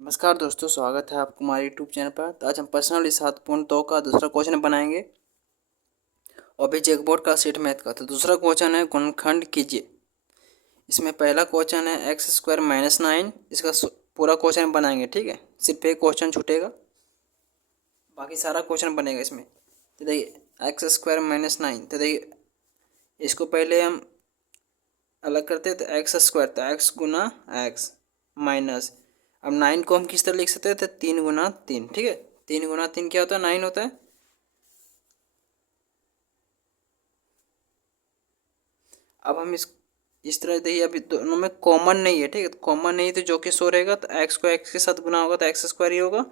नमस्कार दोस्तों, स्वागत है आपको हमारे यूट्यूब चैनल पर। तो आज हम पर्सनल सातपूर्ण 2 का दूसरा क्वेश्चन बनाएंगे और भी जैकबोर्ड का सेट मैथ का। तो दूसरा क्वेश्चन है गुणनखंड कीजिए। इसमें पहला क्वेश्चन है एक्स स्क्वायर माइनस 9। इसका पूरा क्वेश्चन बनाएंगे, ठीक है। सिर्फ एक क्वेश्चन छूटेगा, बाकी सारा क्वेश्चन बनेगा इसमें। तो देखिए एक्स स्क्वायर माइनस 9। तो देखिए इसको पहले हम अलग करते हैं। तो एक्स स्क्वायर तो एक्स गुना एक्स माइनस, अब 9 को हम किस तरह लिख सकते हैं? तो 3 गुना 3, ठीक है। 3 गुना 3 क्या होता है? 9 होता है। अब हम इस तरह देखिए, अभी दोनों में कॉमन नहीं है, ठीक है। कॉमन नहीं तो जो कि सो रहेगा, तो एक्स को एक्स के साथ गुना होगा तो एक्स स्क्वायर ही होगा।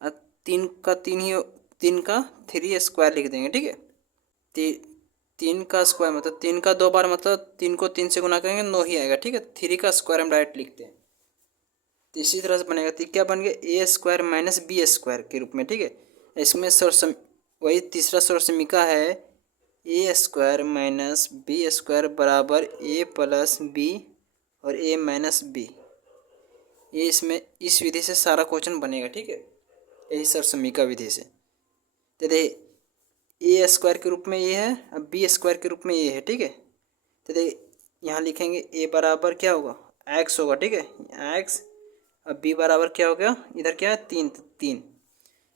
और 3 का 3 ही, 3 का 3 स्क्वायर लिख देंगे, ठीक है। ती, 3 का स्क्वायर मतलब 3 का 2 बार, मतलब 3 को 3 से गुना करेंगे 9 ही आएगा, ठीक है। 3 का स्क्वायर हम डायरेक्ट लिखते हैं। तो इसी तरह से बनेगा। तो क्या बन गया? ए स्क्वायर माइनस बी स्क्वायर के रूप में, ठीक है। इसमें वही तीसरा सोर समीका है, ए स्क्वायर माइनस बी स्क्वायर बराबर ए प्लस बी और ए माइनस बी। ये इसमें इस विधि से सारा क्वेश्चन बनेगा, ठीक है। यही सर समीका विधि से। तो देखिए ए स्क्वायर के रूप में ये है, अब बी स्क्वायर के रूप में ये है, ठीक है। तो देखिए यहाँ लिखेंगे ए बराबर क्या होगा? एक्स होगा, ठीक है, एक्स। अब बी बराबर क्या हो गया? इधर क्या है? 3, तो 3।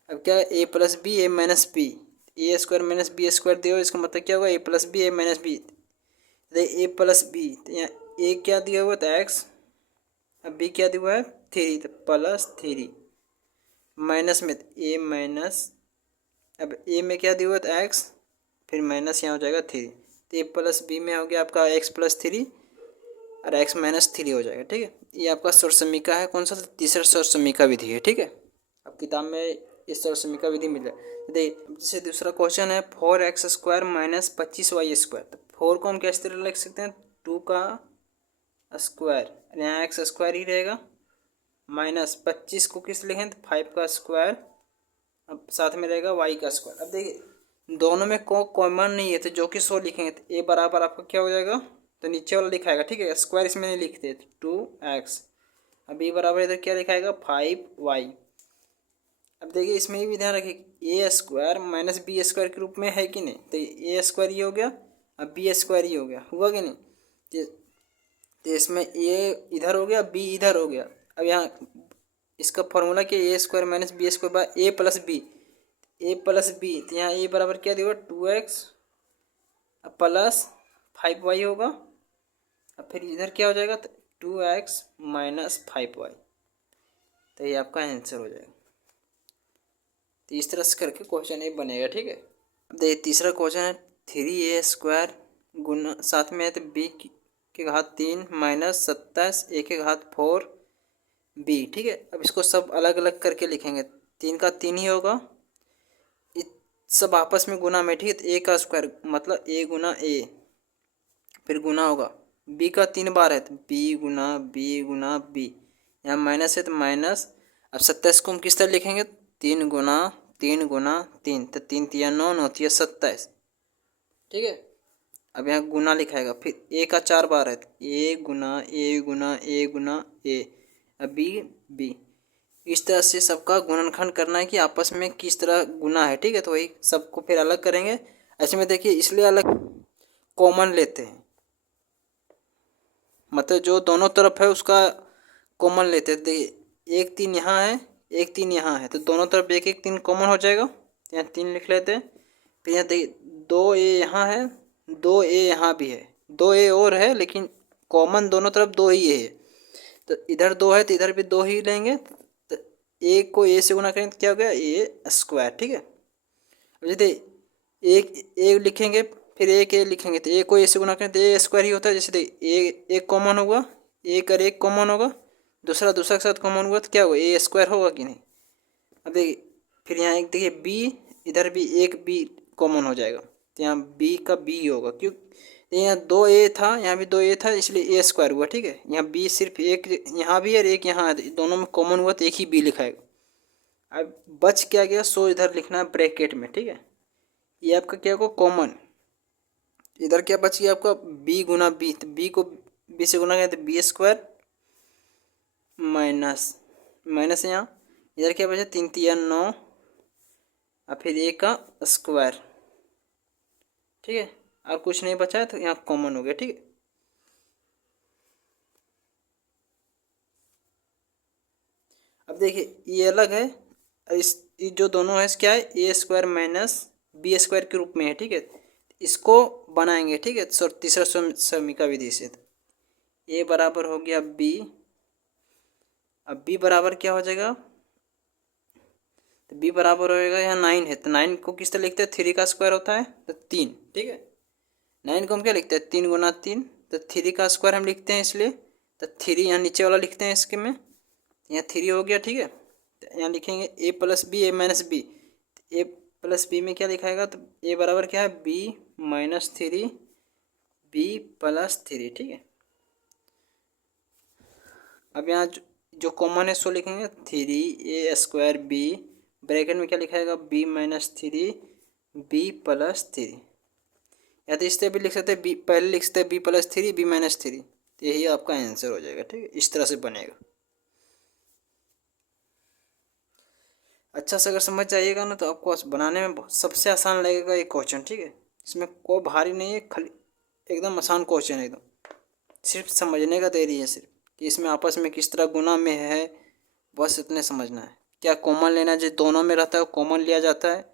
अब क्या है? ए प्लस बी ए माइनस बी। ए स्क्वायर माइनस बी स्क्वायर दिया हो, इसका मतलब क्या होगा? A plus B A minus B. A plus B, तो यहाँ ए क्या दिया हुआ था? एक्स। अब बी क्या दिया हुआ है? 3, तो प्लस 3 माइनस में ए माइनस, अब ए में क्या दिया हुआ था? एक्स, फिर माइनस यहाँ हो जाएगा 3। तो ए प्लस बी में हो गया आपका एक्स प्लस 3 और एक्स माइनस 3 हो जाएगा, ठीक है। ये आपका सौर समीका है। कौन सा? तीसरा सौर समीका विधि है, ठीक है। अब किताब में इस सौर समीका विधि मिल जाए। देखिए जैसे दूसरा क्वेश्चन है 4x square minus 25y square. तो 4 को हम किस तरह लिख सकते हैं? 2 का स्क्वायर, यहाँ एक्स स्क्वायर ही रहेगा, माइनस 25 को किस लिखें? तो 5 का स्क्वायर, अब साथ में रहेगा वाई का स्क्वायर। अब देखिए दोनों में को कॉमन नहीं है, तो जो कि 100 लिखेंगे तो ए बराबर आपका क्या हो जाएगा? तो नीचे वाला लिखाएगा, ठीक है। स्क्वायर इसमें नहीं लिखते, 2x। अब बी बराबर इधर क्या लिखाएगा? 5y। अब देखिए इसमें भी ध्यान रखिए, ए स्क्वायर माइनस बी स्क्वायर के रूप में है कि नहीं? तो ए स्क्वायर ये हो गया, अब बी स्क्वायर ये हो गया, हुआ कि नहीं? तो इसमें ए इधर हो गया, बी इधर हो गया। अब यहाँ इसका फॉर्मूला क्या? A square minus B square by A plus B. A plus B, तो यहाँ ए बराबर क्या दिया? 2x प्लस 5y होगा। अब फिर इधर क्या हो जाएगा? 2x minus 5y। तो ये आपका आंसर हो जाएगा। तो इस तरह से करके क्वेश्चन ये बनेगा, ठीक है। अब देखिए तीसरा क्वेश्चन है 3a स्क्वायर गुना, साथ में है तो b के घात 3 माइनस 27 a के घात 4b, ठीक है। अब इसको सब अलग अलग करके लिखेंगे। 3 का 3 ही होगा, सब आपस में गुना में, ठीक है। तो a का स्क्वायर मतलब a गुना a, फिर गुना होगा b का 3 बार है तो b गुना b, यहाँ माइनस है तो माइनस। अब 27 को हम किस तरह लिखेंगे? 3 गुना 3, तो 3 तिया 9, 9 तिया 27, ठीक है। अब यहाँ गुना लिखाएगा, फिर ए का 4 बार है तो ए गुना ए गुना ए गुना ए, अब बी। इस तरह से सबका गुणनखंड करना है कि आपस में किस तरह गुना है, ठीक है। तो वही सबको फिर अलग करेंगे। ऐसे में देखिए इसलिए अलग कॉमन लेते हैं, मतलब जो दोनों तरफ है उसका कॉमन लेते हैं। देखिए एक 3 यहाँ है, एक 3 यहाँ है, तो दोनों तरफ एक एक 3 कॉमन हो जाएगा, तो यहाँ 3 लिख लेते हैं। फिर यहाँ देखिए 2a यहाँ है, 2a यहाँ भी है, 2a और है, लेकिन कॉमन दोनों तरफ 2 ही है। तो इधर 2 है तो इधर भी 2 ही लेंगे। तो a को a से गुना करेंगे तो क्या हो गया? a स्क्वायर, ठीक है। अब जैसे एक ए लिखेंगे फिर एक ए लिखेंगे तो ए को ए से गुना करें तो ए स्क्वायर ही होता है। जैसे ए एक कॉमन होगा, एक और एक कॉमन होगा, दूसरा दूसरा के साथ कॉमन हुआ तो क्या होगा? ए स्क्वायर होगा कि नहीं? अब देखिए फिर यहाँ एक देखिए बी, इधर भी एक बी कॉमन हो जाएगा, तो यहाँ बी का बी ही होगा। क्यों? तो यहाँ 2a था, यहाँ भी 2a था, इसलिए ए स्क्वायर हुआ, ठीक है। यहाँ बी सिर्फ एक यहाँ भी है और एक यहाँ है, दोनों में कॉमन हुआ तो एक ही बी लिखाएगा। अब बच क्या गया? सो इधर लिखना है ब्रैकेट में, ठीक है। ये आपका क्या होगा? कॉमन। इधर क्या बच गया आपका? बी गुना बी, तो बी को बी से गुना करें तो बी स्क्वायर माइनस माइनस यहाँ, इधर क्या बचा 3 तिया 9 और फिर ए का स्क्वायर, ठीक है। और कुछ नहीं बचा है तो यहाँ कॉमन हो गया, ठीक है। अब देखिए ये अलग है, इस ये जो दोनों है क्या है, ए स्क्वायर माइनस बी स्क्वायर के रूप में है, ठीक है। इसको बनाएंगे, ठीक है, तीसरा समीका विधि से। ए बराबर हो गया बी, अब बी बराबर क्या हो जाएगा, तो बी बराबर होएगा यहाँ 9 है, तो 9 को किस तरह लिखते हैं, 3 का स्क्वायर होता है तो 3, ठीक है। 9 को हम क्या लिखते हैं, 3 गुना 3, तो 3 का स्क्वायर हम लिखते हैं इसलिए, तो 3 यहाँ नीचे वाला लिखते हैं इसके में, यहाँ 3 हो गया, ठीक है। तो यहाँ लिखेंगे ए प्लस बी ए माइनस बी, ए प्लस बी में क्या लिखाएगा, तो ए बराबर क्या है बी माइनस 3 बी प्लस 3, ठीक है। अब यहाँ जो कॉमन है सो लिखेंगे 3 a² बी, ब्रैकेट में क्या लिखाएगा बी माइनस 3 बी प्लस 3, या तो इस तरह भी लिख सकते हैं, बी पहले लिख सकते हैं बी प्लस 3 बी माइनस 3, तो यही आपका आंसर हो जाएगा, ठीक है। इस तरह से बनेगा। अच्छा से अगर समझ जाइएगा ना तो आपको बनाने में सबसे आसान लगेगा ये क्वेश्चन, ठीक है। इसमें कोई भारी नहीं है, खाली एकदम आसान क्वेश्चन है एकदम, सिर्फ समझने का देरी है, सिर्फ कि इसमें आपस में किस तरह गुना में है, बस इतने समझना है। क्या कॉमन लेना है, जो दोनों में रहता है वो कॉमन लिया जाता है,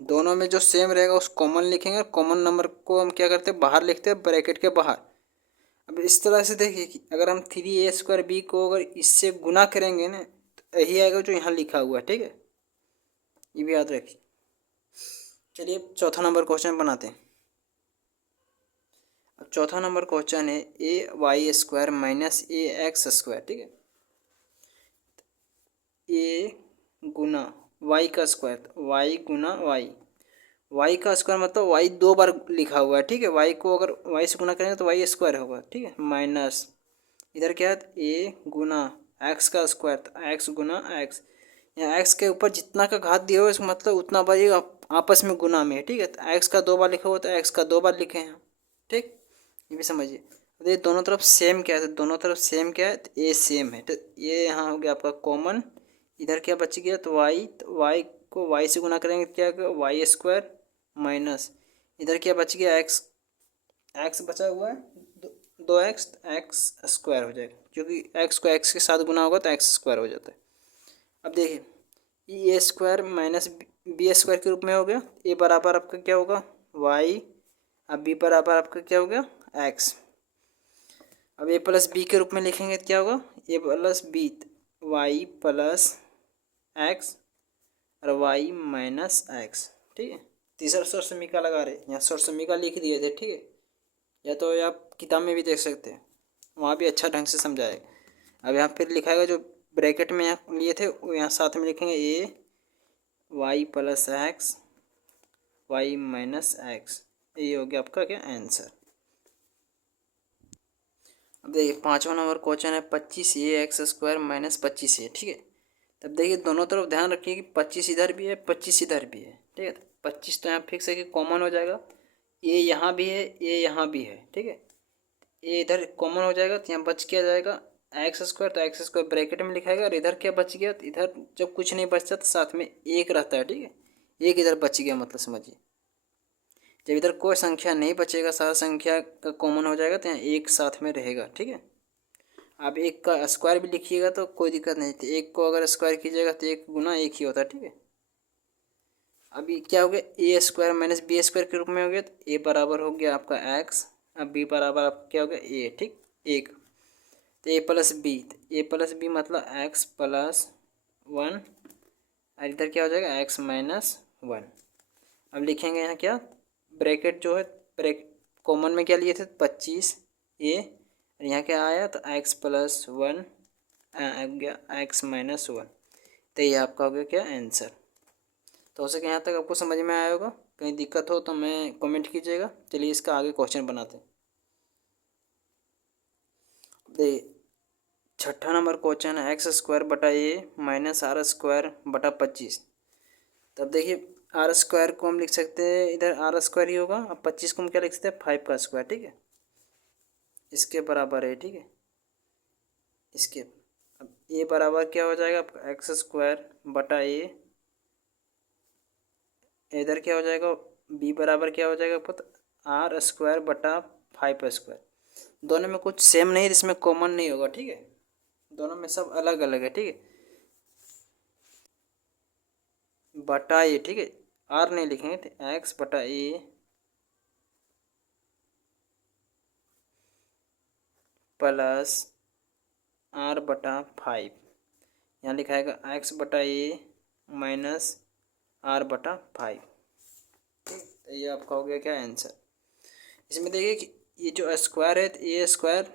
दोनों में जो सेम रहेगा उस कॉमन लिखेंगे, और कॉमन नंबर को हम क्या करते हैं बाहर लिखते हैं ब्रैकेट के बाहर। अब इस तरह से देखिए कि अगर हम 3 a² बी को अगर इससे गुना करेंगे ना तो यही आएगा जो यहाँ लिखा हुआ है, ठीक है, ये भी याद रखिए। चलिए चौथा नंबर क्वेश्चन बनाते हैं। अब चौथा नंबर क्वेश्चन है a² माइनस ax², ठीक है। ए गुना वाई का स्क्वायर, वाई गुना वाई, वाई का स्क्वायर मतलब वाई 2 बार लिखा हुआ है, ठीक है। वाई को अगर वाई से गुना करेंगे तो वाई स्क्वायर होगा, ठीक है, माइनस इधर क्या है ए गुना एक्स का स्क्वायर, तो एक्स गुना एक्स, यहाँ एक्स के ऊपर जितना का घात दिया हुआ है इसका मतलब उतना बार ये आपस में गुना में है, ठीक है। तो एक्स का 2 बार लिखा हुआ तो एक्स का 2 बार लिखे हैं, ठीक, ये भी समझिए। तो ये दोनों तरफ सेम क्या है, तो दोनों तरफ सेम क्या है, तो ए सेम है, तो ये यहाँ हो गया आपका कॉमन। इधर क्या बच गया, तो वाई, तो वाई को वाई से गुना करेंगे क्या होगा वाई² माइनस इधर क्या बच गया एक्स, एक्स बचा हुआ है 2x, एक्स स्क्वायर हो जाएगा, क्योंकि एक्स को एक्स के साथ गुना होगा तो एक्स स्क्वायर हो जाता है। अब देखिए a² माइनस b² के रूप में हो गया, ए बराबर आपका क्या होगा y, अब बी बराबर आपका क्या हो गया एक्स। अब ए प्लस बी के रूप में लिखेंगे तो क्या होगा A plus B, Y plus X और वाई माइनस एक्स, ठीक है। तीसरा सोर्स समीका लगा रहे, यहाँ सोर्स समीका लिख दिए थे, ठीक है, या तो आप किताब में भी देख सकते हैं, वहाँ भी अच्छा ढंग से समझाएगा। अब यहाँ फिर लिखाएगा जो ब्रैकेट में यहाँ लिए थे वो यहाँ साथ में लिखेंगे A Y plus X Y minus X, ये हो गया आपका क्या आंसर। अब देखिए पाँचवा नंबर क्वेश्चन है 25a² माइनस 25a, ठीक है। तब देखिए दोनों तरफ ध्यान रखिए कि 25 इधर भी है 25 इधर भी है, ठीक है। तो 25 तो यहाँ फिक्स है कि कॉमन हो जाएगा, ये यहाँ भी है ये यहाँ भी है, ठीक है। ये इधर कॉमन हो जाएगा तो यहाँ बच क्या जाएगा x², तो x² ब्रैकेट में लिखाएगा, और इधर क्या बच गया, तो इधर जब कुछ नहीं बचता तो साथ में एक रहता है, ठीक है। एक इधर बच गया मतलब समझिए, जब इधर कोई संख्या नहीं बचेगा सारा संख्या का कॉमन हो जाएगा तो यहाँ एक साथ में रहेगा, ठीक है। आप एक का स्क्वायर भी लिखिएगा तो कोई दिक्कत नहीं थी, एक को अगर स्क्वायर कीजिएगा तो एक गुना एक ही होता है, ठीक है। अभी क्या हो गया a² माइनस b² के रूप में हो गया, तो a बराबर हो गया आपका x, अब b बराबर आपका क्या हो गया a, ठीक, एक, तो a plus B, A plus b मतलब x प्लस 1 और इधर क्या हो जाएगा x माइनस 1। अब लिखेंगे यहाँ क्या ब्रैकेट जो है, ब्रैकेट कॉमन में क्या लिए थे 25a, और यहाँ क्या आया तो x प्लस 1 आ गया x माइनस 1, तो ये आपका हो गया क्या आंसर। तो हो सके यहाँ तक आपको समझ में आया होगा, कहीं दिक्कत हो तो मैं कमेंट कीजिएगा। चलिए इसका आगे क्वेश्चन बनाते हैं। देखिए छठा नंबर क्वेश्चन है x² बटा a माइनस r² बटा 25। तब देखिए r² को हम लिख सकते हैं इधर r² ही होगा, अब 25 को हम क्या लिख सकते हैं 5 का स्क्वायर, ठीक है, इसके बराबर है, ठीक है। इसके अब ए बराबर क्या हो जाएगा आपका एक्स स्क्वायर बटा ए, इधर क्या हो जाएगा बी बराबर क्या हो जाएगा पता आर स्क्वायर बटा 5 स्क्वायर। दोनों में कुछ सेम नहीं, इसमें कॉमन नहीं होगा, ठीक है, दोनों में सब अलग अलग है, ठीक है, बटा ए, ठीक है, आर नहीं लिखेंगे तो एक्स बटा ए प्लस आर बटा 5, यहाँ लिखाएगा एक्स बटा ए माइनस आर बटा 5। तो ये आपका हो गया क्या आंसर। इसमें देखिए कि ये जो स्क्वायर है तो ए स्क्वायर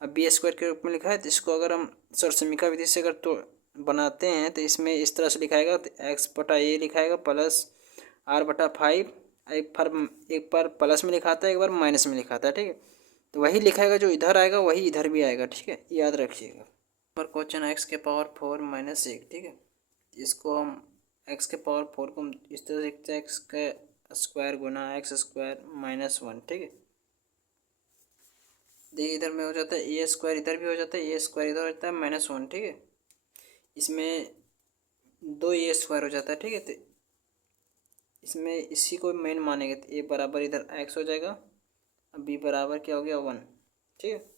अब बी स्क्वायर के रूप में लिखा है, तो इसको अगर हम सर्वसमीका विधि से अगर तो बनाते हैं तो इसमें इस तरह से लिखाएगा तो एक्स बटा ए लिखाएगा प्लस आर बटा 5, एक बार प्लस में लिखाता है एक बार माइनस में लिखाता है, ठीक है, तो वही लिखाएगा जो इधर आएगा वही इधर भी आएगा, ठीक है, याद रखिएगा। पर क्वेश्चन एक्स के पावर 4 माइनस 1, ठीक है, इसको हम एक्स के पावर 4 को हम इस तरह से लिखते हैं एक्स का स्क्वायर गुना एक्स स्क्वायर माइनस 1, ठीक है, देखिए इधर में हो जाता है ए स्क्वायर, इधर भी हो जाता है ए स्क्वायर, इधर हो जाता है -1, ठीक है, इसमें 2 ए स्क्वायर हो जाता है, ठीक है, तो इसमें इसी को मेन मानेंगे तो ए बराबर इधर एक्स हो जाएगा, अब बी बराबर क्या हो गया 1, ठीक है,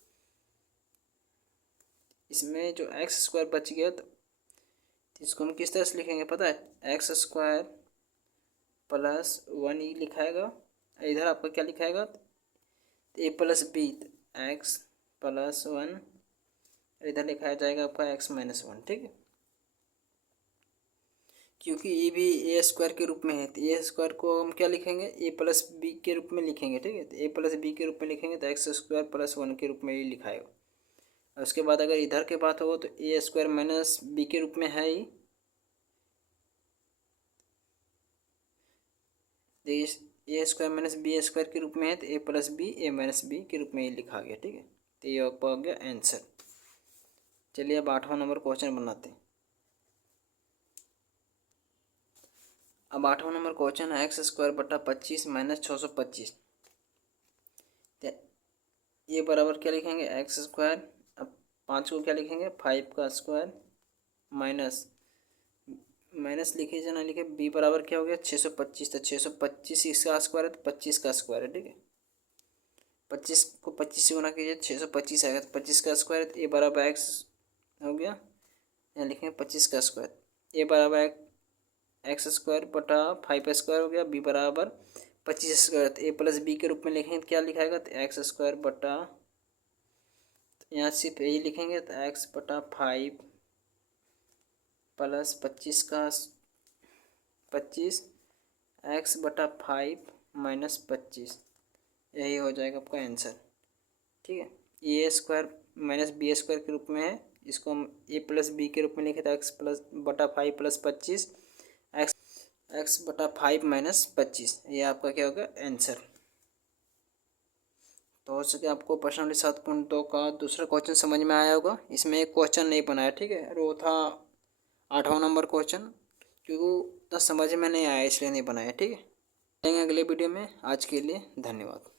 इसमें जो एक्स स्क्वायर बच गया तो इसको हम किस तरह से लिखेंगे पता है, एक्स स्क्वायर प्लस 1 ई लिखाएगा, इधर आपका क्या लिखाएगा ए प्लस बी एक्स प्लस 1, इधर लिखाया जाएगा आपका एक्स माइनस 1, ठीक है, क्योंकि ये भी ए स्क्वायर के रूप में है तो ए स्क्वायर को हम क्या लिखेंगे ए प्लस बी के रूप में लिखेंगे, ठीक है, तो ए प्लस बी के रूप में लिखेंगे तो एक्स स्क्वायर प्लस 1 के रूप में ही लिखाएगा। और उसके बाद अगर इधर के बात हो तो ए स्क्वायर माइनस बी के रूप में है ही, ए स्क्वायर माइनस बी स्क्वायर के रूप में है तो ए प्लस बी ए माइनस बी के रूप में ही लिखा गया, ठीक है, तो ये आपका हो गया आंसर। चलिए अब 8वां नंबर क्वेश्चन बनाते हैं। अब 8वां नंबर क्वेश्चन है एक्स स्क्वायर बटा 25 माइनस 625, ये बराबर क्या लिखेंगे एक्स स्क्वायर, अब 5 को क्या लिखेंगे 5 का स्क्वायर माइनस माइनस लिखिए या ना लिखे बी बराबर क्या हो गया 625, तो 625 इसका स्क्वायर है तो 25 का स्क्वायर है, ठीक है, 25 को 25 से गुना कीजिए 625 आएगा, तो 25 का स्क्वायर है तो ए बराबर एक्स हो गया, यहाँ लिखेंगे 25 का स्क्वायर, ए बराबर एक्स स्क्वायर बटा 5 स्क्वायर हो गया, बी बराबर 25 स्क्वायर, तो ए प्लस बी के रूप में लिखेंगे तो क्या लिखाएगा तो एक्स स्क्वायर बटा, तो यहाँ सिर्फ यही लिखेंगे तो एक्स बटा 5 प्लस 25 एक्स बटा 5 माइनस 25, यही हो जाएगा आपका आंसर, ठीक है, ए स्क्वायर माइनस बी स्क्वायर के रूप में है, इसको हम ए प्लस बी के रूप में लिखे तो एक्स प्लस बटा 5 प्लस 25 एक्स बटा 5 माइनस 25, ये आपका क्या होगा आंसर। तो हो सके आपको प्रश्नावली 7.2 का दूसरा क्वेश्चन समझ में आया होगा, इसमें एक क्वेश्चन नहीं बनाया, ठीक है, और वो था 8वां नंबर क्वेश्चन, क्योंकि उतना समझ में नहीं आया इसलिए नहीं बनाया, ठीक है, अगले वीडियो में। आज के लिए धन्यवाद।